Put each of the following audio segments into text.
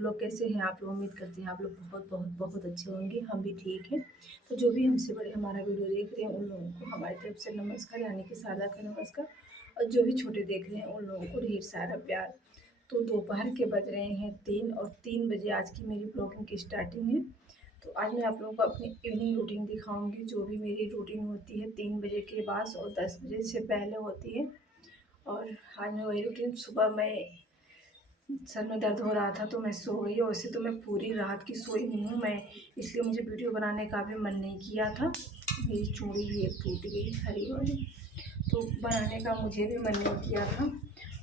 लोग कैसे हैं आप लोग? उम्मीद करते हैं आप लोग बहुत बहुत बहुत अच्छे होंगे। हम भी ठीक हैं। तो जो भी हमसे बड़े हमारा वीडियो देख रहे हैं उन लोगों को हमारी तरफ से नमस्कार, यानी कि सादा का नमस्कार। और जो भी छोटे देख रहे हैं उन लोगों को ढेर सारा प्यार। तो दोपहर के बज रहे हैं 3 और 3 बजे आज की मेरी ब्लॉगिंग की स्टार्टिंग है। तो आज मैं आप लोगों को अपनी इवनिंग रूटीन दिखाऊंगी, जो भी मेरी रूटीन होती है 3 बजे के बाद और 10 बजे से पहले होती है। और आज मैं वही रूटीन, सुबह मैं सर में दर्द हो रहा था तो मैं सो गई, और वैसे तो मैं पूरी रात की सोई नहीं हूँ मैं, इसलिए मुझे वीडियो बनाने का भी मन नहीं किया था। मेरी चूड़ी भी एक टूट गई हरी वाली, तो बनाने का मुझे भी मन नहीं किया था।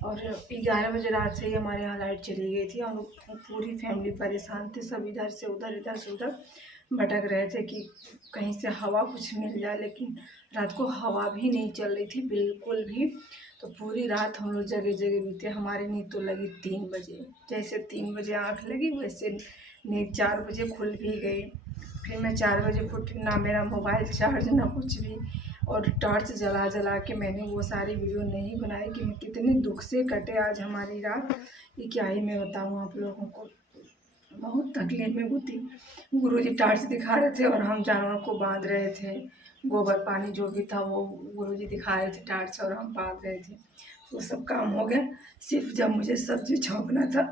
और 11 बजे रात से ही हमारे यहाँ लाइट चली गई थी और पूरी फैमिली परेशान थी। सब इधर से उधर भटक रहे थे कि कहीं से हवा कुछ मिल जाए, लेकिन रात को हवा भी नहीं चल रही थी बिल्कुल भी। तो पूरी रात हम लोग जगह जगह बीते। हमारी नींद तो लगी 3 बजे, जैसे 3 बजे आँख लगी वैसे नींद 4 बजे खुल भी गई। फिर मैं 4 बजे फुटी, ना मेरा मोबाइल चार्ज ना कुछ भी, और टॉर्च जला जला के मैंने वो सारी वीडियो नहीं बनाई कि मैं कितने दुख से कटे आज हमारी रात। ये क्या ही मैं बताऊँ आप लोगों को, बहुत तकलीफ में गुथी। गुरुजी टॉर्च दिखा रहे थे और हम जानवरों को बांध रहे थे। गोबर पानी जो भी था वो गुरुजी दिखा रहे थे टॉर्च, और हम बांध रहे थे। वो सब काम हो गया। सिर्फ जब मुझे सब्जी छौंकना था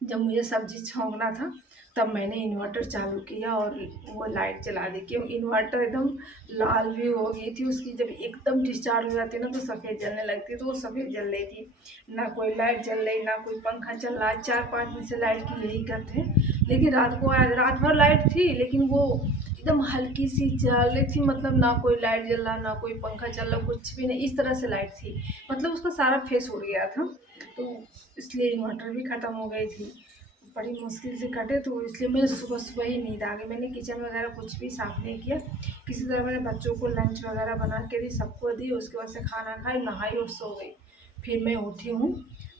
जब मुझे सब्जी छौंकना था तब मैंने इन्वर्टर चालू किया और वो लाइट जला दी। क्यों, इन्वर्टर एकदम लाल भी हो गई थी उसकी, जब एकदम डिस्चार्ज हो जाती है ना तो सफ़ेद जलने लगती है, तो वो सफ़ेद जल रही थी। ना कोई लाइट जल रही, ना कोई पंखा चल रहा है। 4-5 दिन से लाइट की यही करते हैं। लेकिन रात को आज रात भर लाइट थी, लेकिन वो एकदम हल्की सी चल रही थी, मतलब ना कोई लाइट जल रहा, ना कोई पंखा चल रहा, कुछ भी नहीं, इस तरह से लाइट थी। मतलब उसका सारा फेस उड़ गया था, तो इसलिए इन्वर्टर भी ख़त्म हो गई थी। बड़ी मुश्किल से कटे, तो इसलिए मैं सुबह सुबह ही नींद आ गई। मैंने किचन वगैरह कुछ भी साफ़ नहीं किया। किसी तरह मैंने बच्चों को लंच वगैरह बना के दी, सबको दी। उसके बाद से खाना खाई, नहाई और सो गई। फिर मैं उठी हूँ,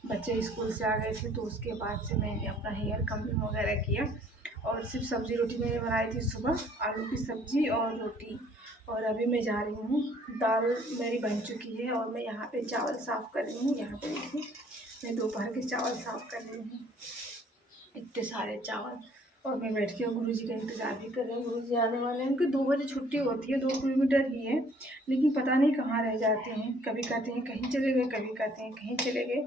बच्चे स्कूल से आ गए थे, तो उसके बाद से मैंने अपना हेयर कमिंग वगैरह किया। और सिर्फ सब्ज़ी रोटी मैंने बनाई थी सुबह, आलू की सब्ज़ी और रोटी। और अभी मैं जा रही हूँ, दाल मेरी बन चुकी है और मैं यहाँ पे चावल साफ़ कर रही हूँ। यहाँ पे देखिए मैं दोपहर के चावल साफ़ कर रही हूँ, इतने सारे चावल। और मैं बैठ के गुरुजी का इंतज़ार भी कर रही हूँ। गुरुजी आने वाले हैं, उनकी 2 बजे छुट्टी होती है, 2 किलोमीटर ही है, लेकिन पता नहीं कहाँ रह जाते हैं। कभी कहते हैं कहीं चले गए, कभी कहते हैं कहीं चले गए।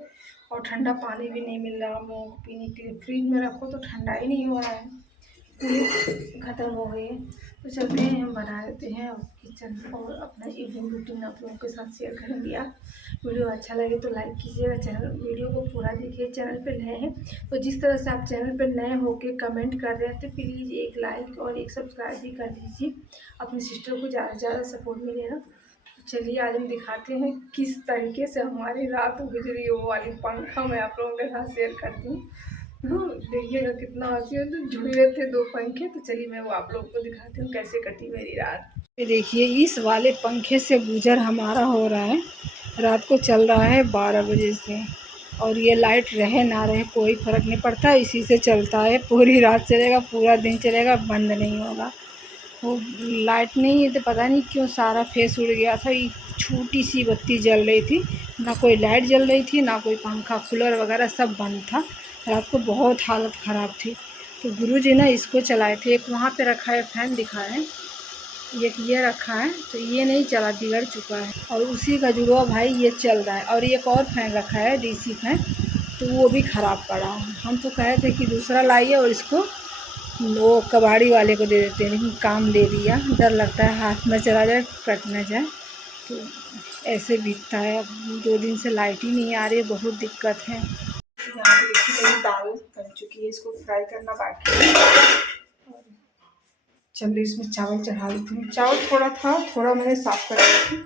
और ठंडा पानी भी नहीं मिल रहा हम लोगों को पीने के लिए। फ्रिज में रखो तो ठंडा ही नहीं हो रहा है, पूरी ख़त्म हो गई है। तो चलते हैं, हम बना लेते हैं और किचन और अपना इवनिंग रूटीन आप लोगों के साथ शेयर करेंगे। आप वीडियो अच्छा लगे तो लाइक कीजिएगा, चैनल वीडियो को पूरा देखिए। चैनल पे नए हैं तो जिस तरह से आप चैनल पे नए होके कमेंट कर रहे थे, प्लीज़ एक लाइक और एक सब्सक्राइब भी कर दीजिए। अपनी सिस्टर को ज़्यादा से ज़्यादा सपोर्ट मिलेगा। चलिए आज हम दिखाते हैं किस तरीके से हमारी रात गुजरी, वो वाली पंखा मैं आप लोगों के साथ शेयर करती हूँ। देखिएगा कितना हंसी है, तो जुड़े रहते 2 पंखे। तो चलिए मैं वो आप लोगों को दिखाती हूँ कैसे कटी मेरी रात। ये देखिए इस वाले पंखे से गुजर हमारा हो रहा है, रात को चल रहा है 12 बजे से। और ये लाइट रहे ना रहे कोई फ़र्क नहीं पड़ता, इसी से चलता है। पूरी रात चलेगा, पूरा दिन चलेगा, बंद नहीं होगा। वो लाइट नहीं है तो पता नहीं क्यों सारा फेस उड़ गया था। ये छोटी सी बत्ती जल रही थी, ना कोई लाइट जल रही थी, ना कोई पंखा कूलर वगैरह, सब बंद था। रात को बहुत हालत ख़राब थी। तो गुरुजी ने इसको चलाए थे। एक वहाँ पे रखा है फैन दिखा है, एक ये रखा है, तो ये नहीं चला, बिगड़ चुका है। और उसी का जुड़वा भाई ये चल रहा है। और एक और फैन रखा है डीसी फैन, तो वो भी ख़राब पड़ा है। हम तो कहे थे कि दूसरा लाइए और इसको वो कबाड़ी वाले को दे देते हैं, लेकिन काम दे दिया। डर लगता है हाथ में चला जाए, कट न जाए, तो ऐसे बीतता है। अब 2 दिन से लाइट ही नहीं आ रही है, बहुत दिक्कत है। यहाँ पे देखिए मेरी दाल बन चुकी है, इसको फ्राई करना बाकी है। और चलिए इसमें चावल चढ़ा देती हूँ। चावल थोड़ा था, थोड़ा मैंने साफ़ कर दिया थी।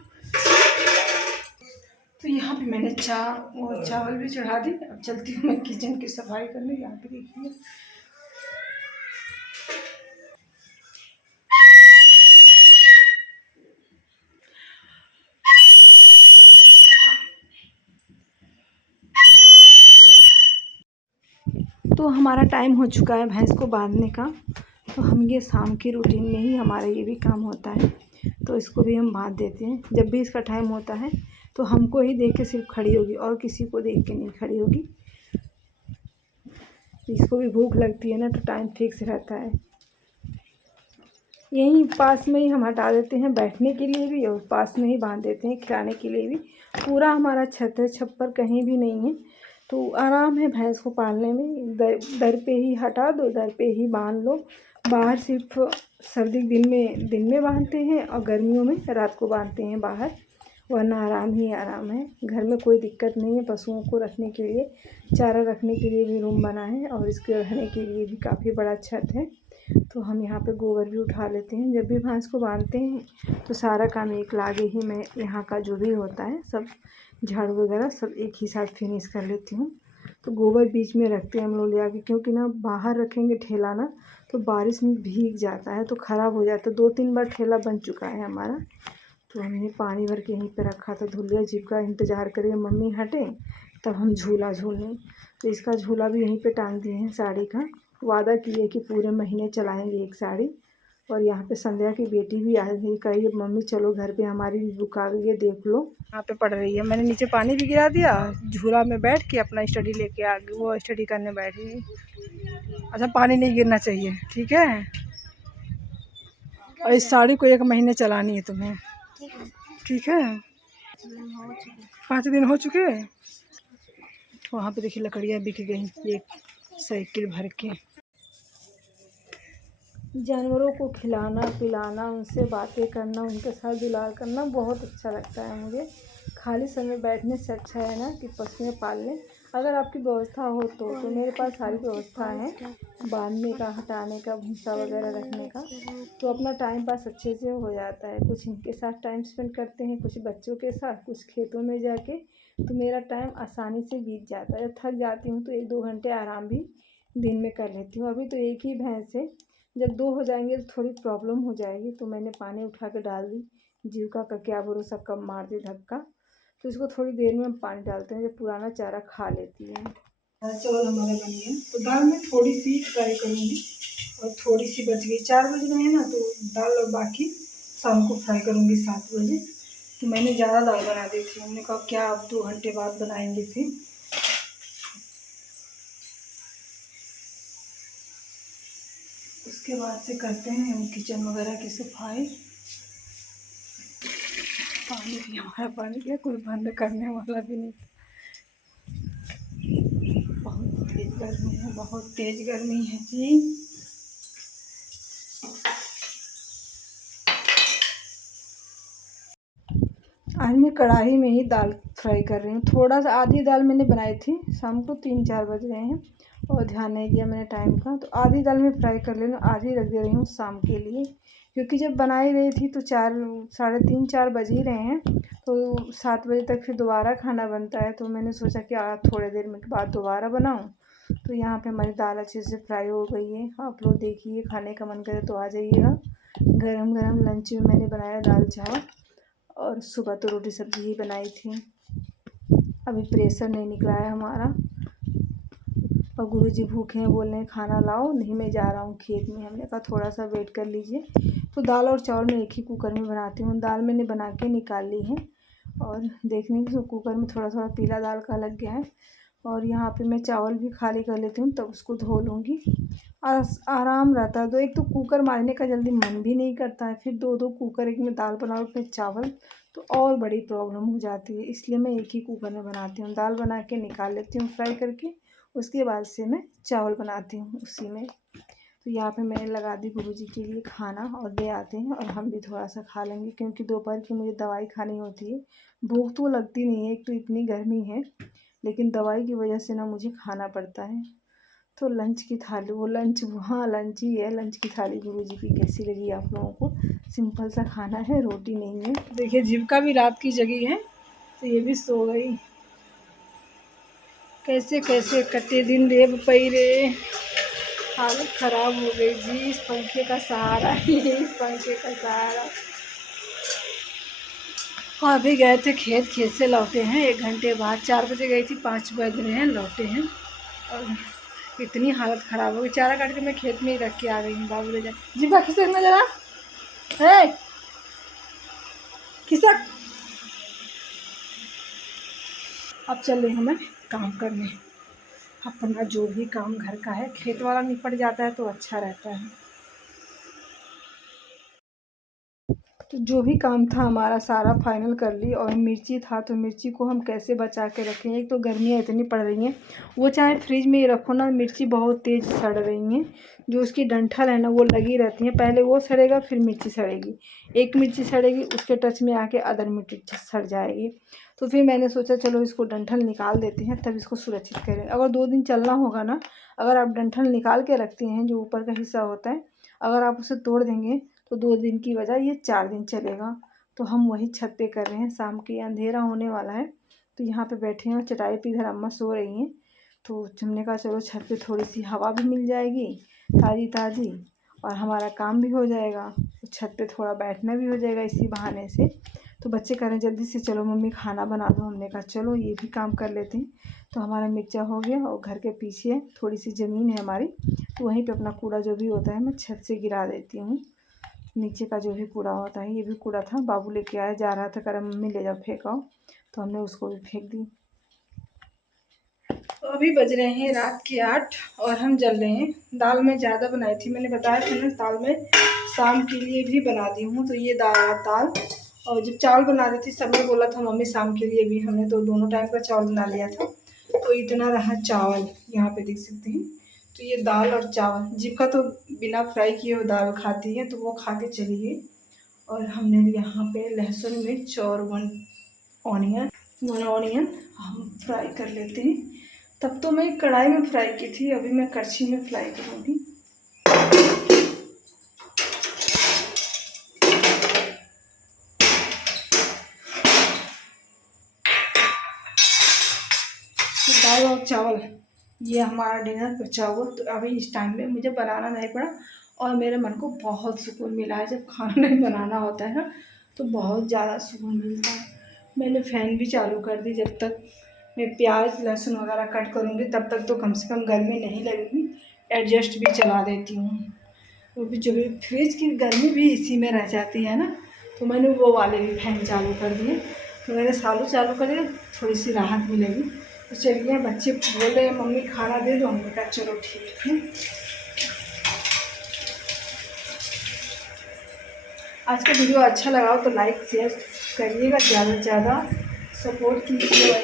तो यहाँ पे मैंने चावल भी चढ़ा दी। अब चलती हूँ मैं किचन की सफाई करने। यहाँ पे देखिए तो हमारा टाइम हो चुका है भैंस को बांधने का। तो हम ये शाम की रूटीन में ही हमारा ये भी काम होता है, तो इसको भी हम बांध देते हैं। जब भी इसका टाइम होता है तो हमको ही देख के सिर्फ खड़ी होगी, और किसी को देख के नहीं खड़ी होगी। इसको भी भूख लगती है ना, तो टाइम फिक्स रहता है। यहीं पास में ही हम हटा देते हैं बैठने के लिए भी, और पास में ही बांध देते हैं खिलाने के लिए भी। पूरा हमारा छत है, छप्पर कहीं भी नहीं है, तो आराम है भैंस को पालने में। दर पे ही हटा दो, दर पे ही बांध लो। बाहर सिर्फ सर्दी के दिन में बांधते हैं, और गर्मियों में रात को बांधते हैं बाहर, वरना आराम ही आराम है। घर में कोई दिक्कत नहीं है। पशुओं को रखने के लिए, चारा रखने के लिए भी रूम बना है, और इसके रहने के लिए भी काफ़ी बड़ा छत है। तो हम यहाँ पे गोबर भी उठा लेते हैं। जब भी भैंस को बांधते हैं तो सारा काम एक लागे ही मैं यहाँ का जो भी होता है सब झाड़ू वगैरह सब एक ही साथ फिनिश कर लेती हूँ। तो गोबर बीच में रखते हैं हम लोग ले आके, क्योंकि ना बाहर रखेंगे ठेला ना तो बारिश में भीग जाता है तो ख़राब हो जाता है। 2-3 बार ठेला बन चुका है हमारा। तो हमने पानी भर के यहीं पे रखा था, धुल लिया। जीप का इंतज़ार करें मम्मी हटे तब हम झूला झूलें। तो इसका झूला भी यहीं पे टांग दिए हैं साड़ी का। वादा किए कि पूरे महीने चलाएंगे एक साड़ी। और यहाँ पे संध्या की बेटी भी आई हुई, कही मम्मी चलो घर पे, हमारी भी बुक आ गई है देख लो। यहाँ पे पढ़ रही है। मैंने नीचे पानी भी गिरा दिया, झूला में बैठ के अपना स्टडी लेके आ गई। वो स्टडी करने बैठी। अच्छा, पानी नहीं गिरना चाहिए, ठीक है। और इस साड़ी को 1 महीने चलानी है तुम्हें, ठीक है। 5 दिन हो चुके। वहाँ पे देखिए लकड़ियाँ बिक गई, एक साइकिल भर के। जानवरों को खिलाना पिलाना, उनसे बातें करना, उनके साथ दुलार करना बहुत अच्छा लगता है मुझे। खाली समय बैठने से अच्छा है ना कि पशुएं पाल लें, अगर आपकी व्यवस्था हो तो मेरे पास सारी व्यवस्था है, बांधने का, हटाने का, भूसा वगैरह रखने का। तो अपना टाइम पास अच्छे से हो जाता है। कुछ इनके साथ टाइम स्पेंड करते हैं, कुछ बच्चों के साथ, कुछ खेतों में जाके। तो मेरा टाइम आसानी से बीत जाता है। थक जाती हूँ तो 1-2 घंटे आराम भी दिन में कर लेती हूँ। अभी तो एक ही भैंस है, जब 2 हो जाएंगे तो थोड़ी प्रॉब्लम हो जाएगी। तो मैंने पानी उठा के डाल दी। जीविका का क्या भरोसा कब मार दे धक्का। तो इसको थोड़ी देर में हम पानी डालते हैं, जब पुराना चारा खा लेती है। चावल हमारा बन गया। तो दाल में थोड़ी सी फ्राई करूँगी, और थोड़ी सी बच गई। 4 बज रहे हैं ना, तो दाल और बाकी शाम को फ्राई करूँगी 7 बजे। तो मैंने ज़्यादा दाल बना दी थी। हमने कहा क्या अब 2 घंटे बाद बनाएंगे फिर। उसके बाद से करते हैं हम किचन वगैरह की सफाई। पानी भी हमारा बन गया, कोई बंद करने वाला भी नहीं। बहुत तेज गर्मी है, बहुत तेज गर्मी है जी। आज मैं कढ़ाई में ही दाल फ्राई कर रही हूँ। थोड़ा सा, आधी दाल मैंने बनाई थी, शाम को 3-4 बज रहे हैं और ध्यान नहीं दिया मैंने टाइम का। तो आधी दाल में फ्राई कर लेना, आधी रख दे रही हूँ शाम के लिए, क्योंकि जब बना ही रही थी तो 4, साढ़े 3-4 बज ही रहे हैं। तो 7 बजे तक फिर दोबारा खाना बनता है। तो मैंने सोचा कि थोड़े देर में के बाद दोबारा बनाऊँ। तो यहाँ पे हमारी दाल अच्छे से फ्राई हो गई है। आप लोग देखिए, खाने का मन करे तो आ जाइएगा। गरम गरम लंच में मैंने बनाया दाल चावल, और सुबह तो रोटी सब्जी ही बनाई थी। अभी प्रेशर नहीं निकला है हमारा, और गुरुजी भूखे हैं, बोल रहे हैं खाना लाओ। नहीं, मैं जा रहा हूँ खेत में। हमने कहा थोड़ा सा वेट कर लीजिए। तो दाल और चावल मैं एक ही कुकर में बनाती हूँ। दाल मैंने बना के निकाल ली है, और देखने की तो कुकर में थोड़ा थोड़ा पीला दाल का लग गया है। और यहाँ पे मैं चावल भी खाली कर लेती हूँ, तब उसको धो लूँगी। आराम रहता है। तो एक तो कुकर मारने का जल्दी मन भी नहीं करता है, फिर 2-2 कुकर, एक में दाल बनाओ, एक में चावल, तो और बड़ी प्रॉब्लम हो जाती है। इसलिए मैं एक ही कुकर में बनाती हूँ। दाल बना के निकाल लेती हूँ फ्राई करके, उसके बाद से मैं चावल बनाती हूँ उसी में। तो यहाँ पे मैंने लगा दी गुरुजी के लिए खाना, और दे आते हैं और हम भी थोड़ा सा खा लेंगे, क्योंकि दोपहर की मुझे दवाई खानी होती है। भूख तो लगती नहीं है, एक तो इतनी गर्मी है, लेकिन दवाई की वजह से ना मुझे खाना पड़ता है। तो लंच की थाली, वो लंच, हाँ लंच ही है। लंच की थाली गुरुजी की कैसी लगी आप लोगों को? सिंपल सा खाना है, रोटी नहीं है। देखिए जीविका भी रात की जगी है, तो ये भी सो गई। कैसे कैसे कटे दिन रे पई रे, हालत ख़राब हो गई जी। इस पंखे का सहारा ही है, इस पंखे का सहारा। हाँ, अभी गए थे खेत, खेत से लौटे हैं 1 घंटे बाद। 4 बजे गई थी, 5 बज रहे हैं, लौटे हैं। और इतनी हालत ख़राब हो गई, चारा काट के मैं खेत में ही रख के आ गई हूँ। बाबू ले जा, जीवा खिसक ना जरा है, खिसक। अब चल रही हूँ मैं काम करने। अपना जो भी काम घर का है खेत वाला निपट जाता है तो अच्छा रहता है। तो जो भी काम था हमारा सारा फाइनल कर ली। और मिर्ची था तो मिर्ची को हम कैसे बचा के रखें, एक तो गर्मियाँ इतनी पड़ रही हैं, वो चाहे फ्रिज में ही रखो ना, मिर्ची बहुत तेज़ सड़ रही हैं। जो उसकी डंठल है ना वो लगी रहती है, पहले वो सड़ेगा फिर मिर्ची सड़ेगी, एक मिर्ची सड़ेगी उसके टच में आके अदर मिर्ची सड़ जाएगी। तो फिर मैंने सोचा चलो इसको डंठल निकाल देते हैं तब इसको सुरक्षित करें। अगर 2 दिन चलना होगा ना, अगर आप डंठल निकाल के रखते हैं जो ऊपर का हिस्सा होता है, अगर आप उसे तोड़ देंगे तो 2 दिन की बजाय ये 4 दिन चलेगा। तो हम वही छत पे कर रहे हैं, शाम के अंधेरा होने वाला है तो यहाँ पे बैठे हैं। चटाई पे इधर अम्मा सो रही हैं तो हमने कहा चलो छत पे थोड़ी सी हवा भी मिल जाएगी ताज़ी ताज़ी, और हमारा काम भी हो जाएगा, तो छत पे थोड़ा बैठना भी हो जाएगा इसी बहाने से। तो बच्चे कह रहे हैं जल्दी से चलो मम्मी खाना बना दो, हमने कहा चलो ये भी काम कर लेते हैं। तो हमारा मिर्चा हो गया और घर के पीछे थोड़ी सी ज़मीन है हमारी, तो वहीं पे अपना कूड़ा जो भी होता है मैं छत से गिरा देती हूँ। नीचे का जो भी कूड़ा होता है, ये भी कूड़ा था, बाबू लेके आया, जा रहा था कह रहा मम्मी ले जाओ फेंक आओ, तो हमने उसको भी फेंक दी। तो अभी बज रहे हैं रात के 8 और हम जल रहे हैं। दाल मैं ज़्यादा बनाई थी, मैंने बताया था ना दाल में शाम के लिए भी बना दी हूँ। तो ये दाल और जब चावल बना रही थी सबने बोला था मम्मी शाम के लिए भी, हमने तो दोनों टाइम का चावल बना लिया था। तो इतना रहा चावल, यहाँ पे देख सकते हैं। तो ये दाल और चावल, जिनका तो बिना फ्राई किए वो दाल खाती है तो वो खा के चली गई। और हमने यहाँ पे लहसुन मिर्च और वन ऑनियन हम फ्राई कर लेते हैं। तब तो मैं कढ़ाई में फ्राई की थी, अभी मैं कड़छी में फ्राई करूँगी। तो दाल और चावल ये हमारा डिनर बचा हुआ। तो अभी इस टाइम में मुझे बनाना नहीं पड़ा और मेरे मन को बहुत सुकून मिला है। जब खाना नहीं बनाना होता है ना तो बहुत ज़्यादा सुकून मिलता है। मैंने फ़ैन भी चालू कर दी, जब तक मैं प्याज लहसुन वगैरह कट करूँगी तब तक तो कम से कम गर्मी नहीं लगेगी। एडजस्ट भी चला देती हूँ, वो भी जो भी फ्रिज की गर्मी भी इसी में रह जाती है ना, तो मैंने वो वाले भी फ़ैन चालू कर दिए। तो मैंने चालू कर दिया, थोड़ी सी राहत मिलेगी। तो चलिए बच्चे बोल रहे हैं मम्मी खाना दे दो, हमने कहा चलो ठीक है। आज का वीडियो अच्छा लगा हो तो लाइक शेयर करिएगा, ज़्यादा से ज़्यादा सपोर्ट कीजिएगा।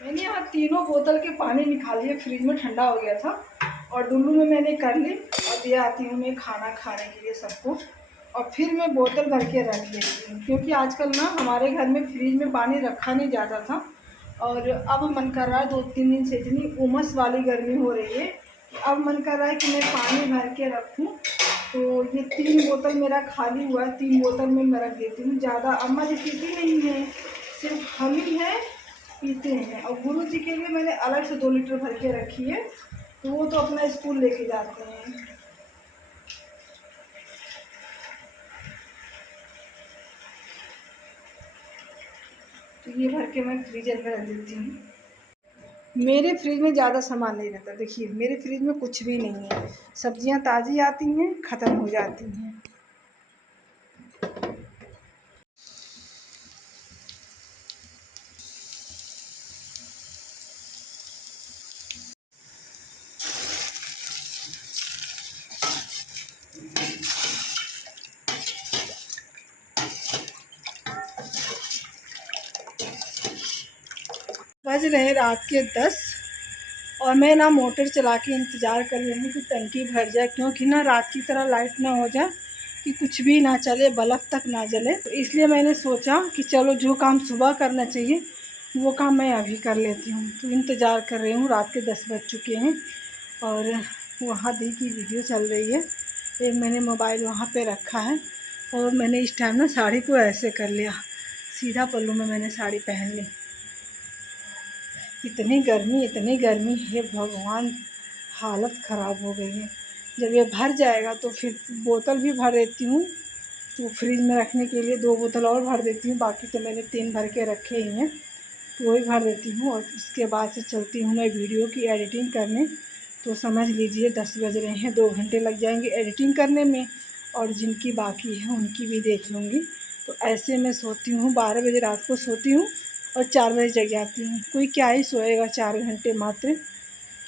मैंने यहाँ तीनों बोतल के पानी निकाल लिए, फ्रिज में ठंडा हो गया था और डुल्लू में मैंने कर ली और दे आती हूँ मैं खाना खाने के लिए सबको। और फिर मैं बोतल भर के रख लेती हूँ, क्योंकि आजकल ना हमारे घर में फ्रिज में पानी रखा नहीं जाता था और अब मन कर रहा है 2-3 दिन से इतनी उमस वाली गर्मी हो रही है, अब मन कर रहा है कि मैं पानी भर के रखूँ। तो ये 3 बोतल मेरा खाली हुआ है, 3 बोतल में मैं रख देती हूँ। ज़्यादा अम्मा जी पीती नहीं है, सिर्फ हम ही हैं पीते हैं। और गुरु जी के लिए मैंने अलग से 2 लीटर भर के रखी है, तो वो तो अपना स्कूल लेके जाते हैं। तो ये भर के मैं फ्रीजर में रख देती हूँ। मेरे फ्रिज में ज़्यादा सामान नहीं रहता, देखिए मेरे फ्रिज में कुछ भी नहीं है, सब्जियां ताज़ी आती हैं ख़त्म हो जाती हैं। बज रहे हैं रात के 10 और मैं ना मोटर चला के इंतज़ार कर रही हूँ कि टंकी भर जाए, क्योंकि ना रात की तरह लाइट ना हो जाए कि कुछ भी ना चले, बल्ब तक ना जले। तो इसलिए मैंने सोचा कि चलो जो काम सुबह करना चाहिए वो काम मैं अभी कर लेती हूँ। तो इंतज़ार कर रही हूँ, रात के 10 बज चुके हैं और वहाँ दी की वीडियो चल रही है। एक मैंने मोबाइल वहाँ पे रखा है और मैंने इस टाइम ना साड़ी को ऐसे कर लिया, सीधा पल्लू में मैंने साड़ी पहन ली। इतनी गर्मी है भगवान, हालत ख़राब हो गई है। जब ये भर जाएगा तो फिर बोतल भी भर देती हूँ, तो फ्रिज में रखने के लिए 2 बोतल और भर देती हूँ, बाकी तो मैंने 3 भर के रखे ही हैं, तो वही भर देती हूँ। और उसके बाद से चलती हूँ मैं वीडियो की एडिटिंग करने। तो समझ लीजिए 10 बज रहे हैं, 2 घंटे लग जाएंगे एडिटिंग करने में, और जिनकी बाकी है उनकी भी देख लूँगी। तो ऐसे मैं सोती हूँ, 12 बजे रात को सोती हूँ और 4 बजे जग जाती हूँ। कोई क्या ही सोएगा 4 घंटे मात्र,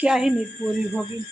क्या ही नींद पूरी होगी।